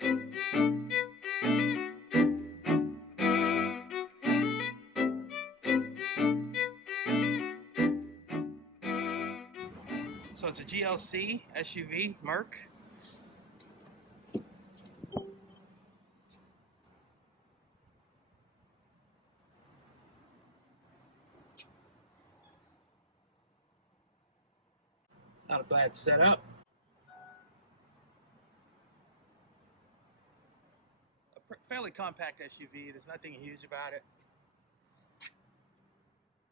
So it's a GLC SUV, Merc. Not a bad setup. A fairly compact SUV. There's nothing huge about it.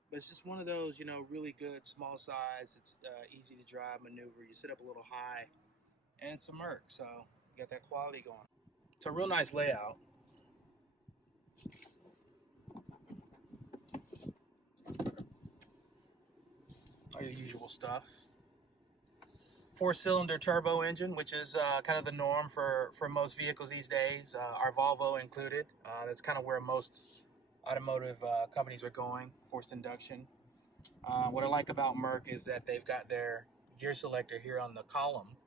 But it's just one of those, you know, really good small size. It's easy to drive, maneuver. You sit up a little high, and it's a Merc, so you got that quality going. It's a real nice layout. All your usual stuff. 4-cylinder turbo engine, which is kind of the norm for most vehicles these days, our Volvo included. That's kind of where most automotive companies are going, forced induction. What I like about Merc is that they've got their gear selector here on the column,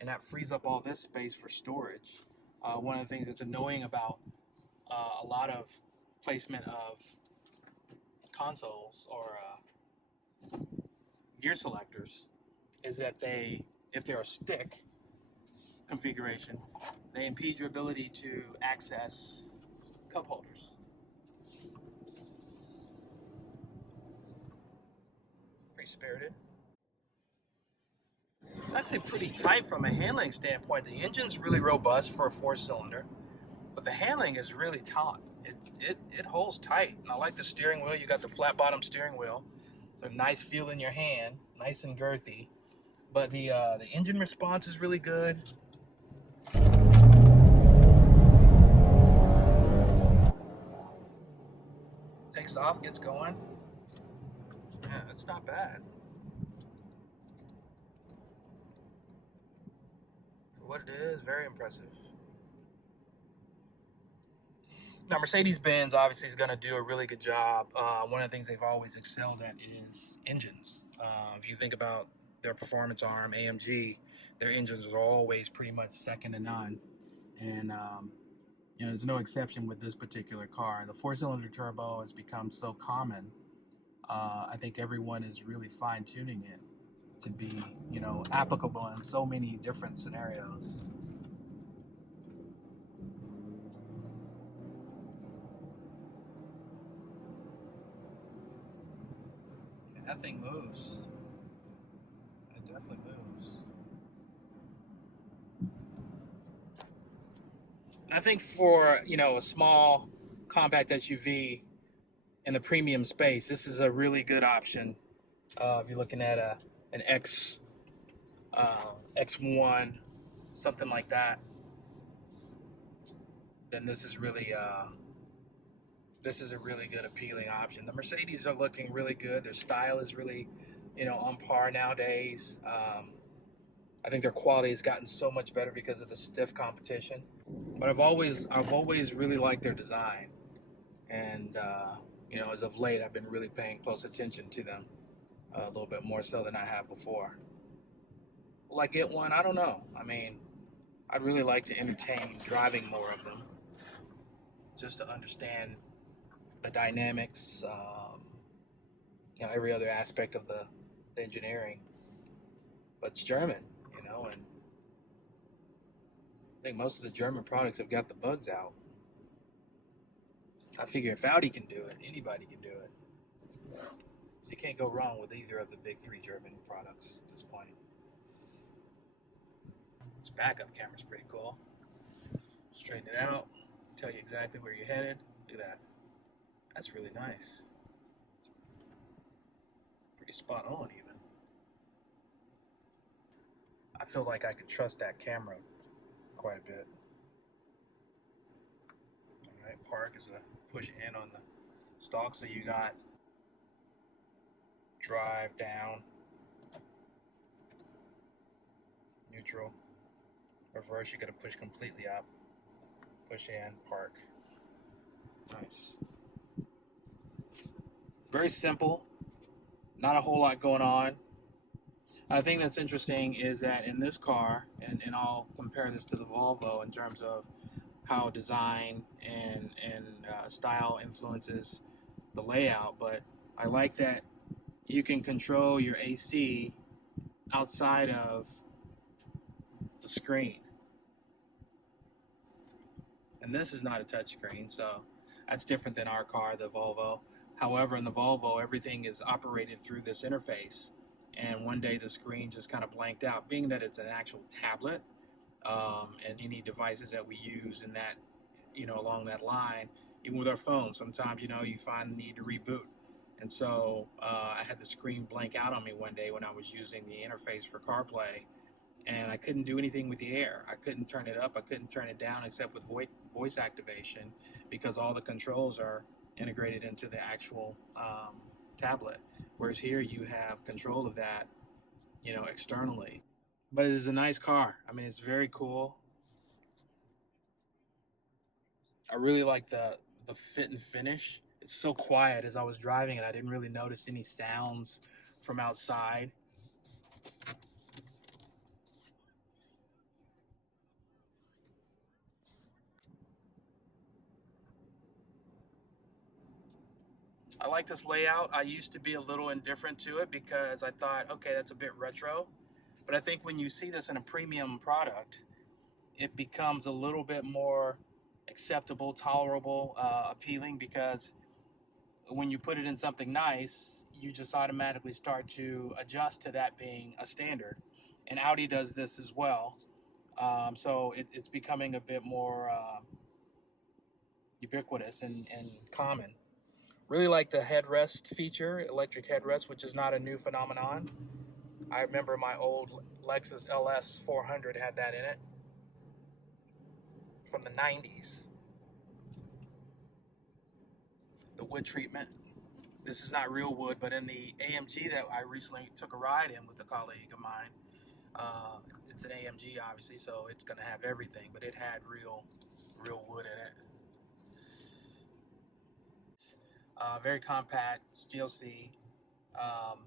and that frees up all this space for storage. One of the things that's annoying about a lot of placement of consoles or gear selectors is that if they're a stick configuration, they impede your ability to access cup holders. Pretty spirited. It's actually pretty tight from a handling standpoint. The engine's really robust for a 4-cylinder, but the handling is really taut. It holds tight. And I like the steering wheel. You got the flat bottom steering wheel. It's a nice feel in your hand, nice and girthy. But the engine response is really good. Takes off, gets going. Yeah, it's not bad. For what it is, very impressive. Now, Mercedes-Benz obviously is going to do a really good job. One of the things they've always excelled at is engines. If you think about their performance arm, AMG, their engines are always pretty much second to none. And you know, there's no exception with this particular car. The 4-cylinder turbo has become so common. I think everyone is really fine-tuning it to be, you know, applicable in so many different scenarios. And that thing moves. It definitely moves. And I think for, you know, a small compact SUV in the premium space, this is a really good option. If you're looking at an X1, something like that, then this is a really good appealing option. The Mercedes are looking really good. Their style is really, you know, on par nowadays. I think their quality has gotten so much better because of the stiff competition. But I've always really liked their design, and you know, as of late, I've been really paying close attention to them a little bit more so than I have before. Will I get one? I don't know. I mean, I'd really like to entertain driving more of them, just to understand the dynamics, you know, every other aspect of the engineering. But it's German, you know, and I think most of the German products have got the bugs out. I figure if Audi can do it, anybody can do it. So you can't go wrong with either of the big three German products at this point. This backup camera's pretty cool. Straighten it out, tell you exactly where you're headed. Look at that. That's really nice. Pretty spot on even. I feel like I could trust that camera quite a bit. Alright, park is a push in on the stalk, so you got drive down, neutral, reverse, you gotta push completely up, push in, park. Nice. Very simple, not a whole lot going on. thing that's interesting is that in this car, and I'll compare this to the Volvo in terms of how design and style influences the layout, but I like that you can control your AC outside of the screen. And this is not a touchscreen, so that's different than our car, the Volvo. However, in the Volvo, everything is operated through this interface. And one day the screen just kind of blanked out, being that it's an actual tablet, and any devices that we use in that, along that line, even with our phones, sometimes, you find the need to reboot. And so I had the screen blank out on me one day when I was using the interface for CarPlay, and I couldn't do anything with the air. I couldn't turn it up. I couldn't turn it down except with voice activation, because all the controls are integrated into the actual tablet. Whereas here you have control of that, externally. But it is a nice car. I mean, it's very cool. I really like the fit and finish. It's so quiet. As I was driving it, I didn't really notice any sounds from outside. I like this layout. I used to be a little indifferent to it because I thought, okay, that's a bit retro. But I think when you see this in a premium product, it becomes a little bit more acceptable, tolerable, appealing, because when you put it in something nice, you just automatically start to adjust to that being a standard. And Audi does this as well. So it's becoming a bit more ubiquitous and common. Really like the headrest feature, electric headrest, which is not a new phenomenon. I remember my old Lexus LS400 had that in it from the 90s. The wood treatment. This is not real wood, but in the AMG that I recently took a ride in with a colleague of mine, uh, it's an AMG obviously, so it's going to have everything, but it had real wood in it. Very compact, it's GLC, um,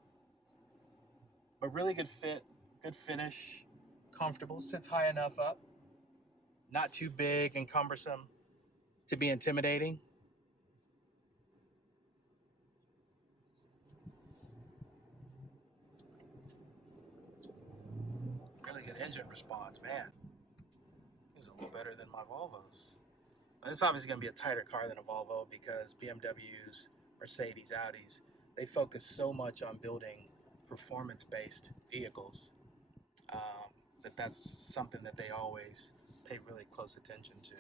but really good fit, good finish, comfortable, sits high enough up, not too big and cumbersome to be intimidating. Really good engine response, man. It's a little better than my Volvos. It's obviously going to be a tighter car than a Volvo because BMWs, Mercedes, Audis, they focus so much on building performance-based vehicles, that's something that they always pay really close attention to.